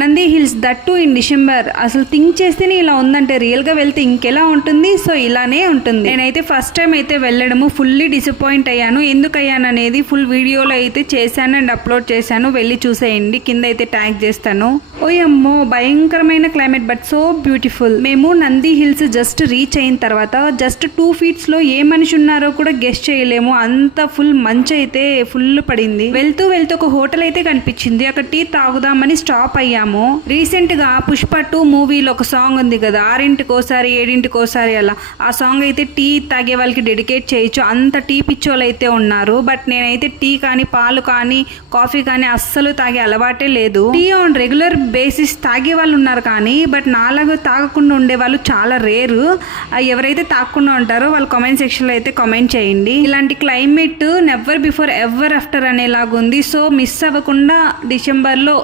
Nandi hills that in December. అసలు think చేస్తేనే ఇలా ఉందంటే రియల్గా వెళ్తే ఇంకెలా ఉంటుంది. సో ఇలానే ఉంటుంది. నేనైతే ఫస్ట్ టైం అయితే వెళ్ళడము ఫుల్లీ డిసప్పాయింట్ అయ్యాను. ఎందుకు అయ్యాను అనేది ఫుల్ వీడియోలో అయితే చేశాను అండ్ అప్లోడ్ చేశాను. వెళ్ళి చూసేయండి, కింద అయితే ట్యాగ్ చేస్తాను. ఓయమ్మో భయంకరమైన క్లైమేట్ బట్ సో బ్యూటిఫుల్. మేము నంది హిల్స్ జస్ట్ రీచ్ అయిన తర్వాత జస్ట్ 2 feet ఏ మనిషి ఉన్నారో కూడా గెస్ట్ చేయలేము. అంత ఫుల్ మంచు అయితే ఫుల్ పడింది. వెళ్తూ వెళ్తూ ఒక హోటల్ అయితే కనిపించింది. అక్కడ టీ తాగుదామని స్టాప్ అయ్యాము. రీసెంట్ గా పుష్ప 2 మూవీలో ఒక సాంగ్ ఉంది కదా, 6ంటికోసారి 7ంటికోసారి అలా. ఆ సాంగ్ అయితే టీ తాగే వాళ్ళకి డెడికేట్ చేయొచ్చు. అంత టీ పిచ్చోళ్ళు అయితే ఉన్నారు. బట్ నేనైతే టీ కానీ పాలు కానీ కాఫీ కానీ అస్సలు తాగే అలవాటే లేదు. టీ ఆన్ రెగ్యులర్ బేసిస్ తాగే వాళ్ళు ఉన్నారు కానీ బట్ నాలాగా తాగకుండా ఉండే వాళ్ళు చాలా రేరు. ఎవరైతే తాగకుండా ఉంటారో వాళ్ళు కామెంట్ సెక్షన్ లో అయితే కామెంట్ చేయండి. ఇలాంటి climate never before ever after అనేలాగా ఉంది. సో మిస్ అవ్వకుండా డిసెంబర్లో